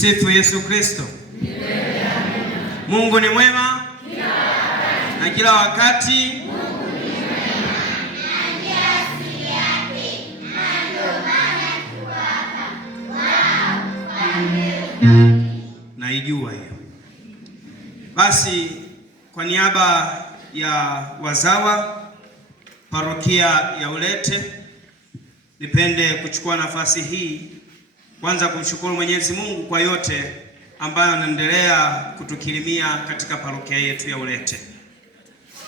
Tumsifu Yesu Kristo. Mungu ni mwema na kila wakati. Naijua hiyo. Basi kwa niaba ya wazawa parokia ya Ulete, nipende kuchukua nafasi hii kwanza kumshukuru Mwenyezi Mungu kwa yote ambayo anaendelea kutukirimia katika parokia yetu ya Ulete.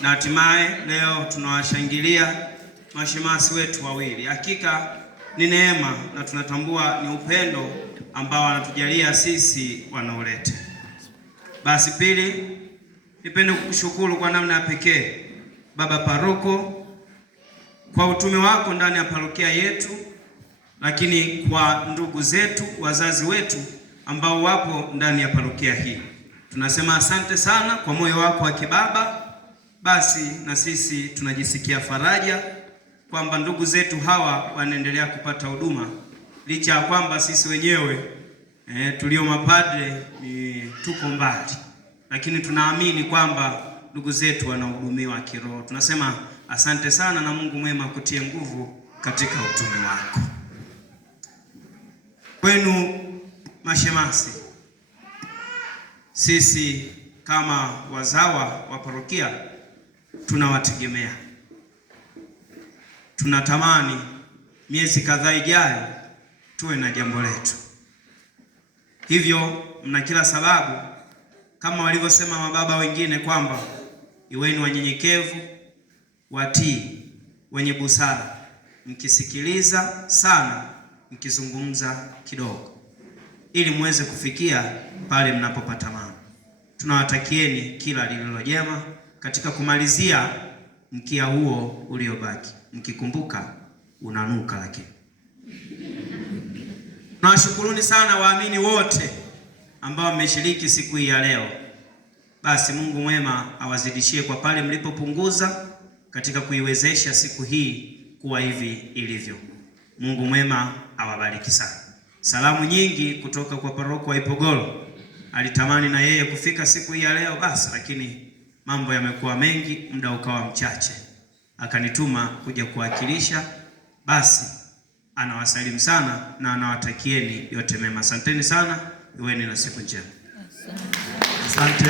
Na hatimaye leo tunawashangilia mashemasi wetu wawili. Hakika ni neema na tunatambua ni upendo ambao anatujalia sisi wana Ulete. Basi pili, nipende kukushukuru kwa namna ya pekee Baba Paroko kwa utume wako ndani ya parokia yetu, lakini kwa ndugu zetu, wazazi wetu ambao wapo ndani ya parokia hii. Tunasema asante sana kwa moyo wako wa kibaba. Basi na sisi tunajisikia faraja kwamba ndugu zetu hawa wanaendelea kupata huduma licha ya kwamba sisi wenyewe tulio mapadre tuko mbali, lakini tunaamini kwamba ndugu zetu wanahudumiwa kiroho. Tunasema asante sana na Mungu mwema kutie nguvu katika utume wako. Kwenu mashemasi, sisi kama wazawa wa parokia tunawategemea. Tunatamani miezi kadhaa ijayo tuwe na jambo letu. Hivyo mna kila sababu kama walivyosema mababa wengine kwamba iweni wanyenyekevu, watii, wenye busara, mkisikiliza sana, mkizungumza kidogo, ili muweze kufikia pale mnapopatamana. Tunawatakieni kila lililo jema katika kumalizia mkia huo uliobaki. Mkikumbuka unanuka lakini. Nawashukuruni sana waamini wote ambao mmeshiriki siku hii ya leo. Basi Mungu mwema awazidishie kwa pale mlipopunguza katika kuiwezesha siku hii kuwa hivi ilivyo. Mungu mwema awabariki sana. Salamu nyingi kutoka kwa paroko wa Ipogolo. Alitamani na yeye kufika siku hii ya leo basi, lakini mambo yamekuwa mengi, muda ukawa mchache. Akanituma kuja kuwakilisha. Basi anawasalimu sana na anawatakieni yote mema. Asanteni sana, iweni na siku njema. Asante.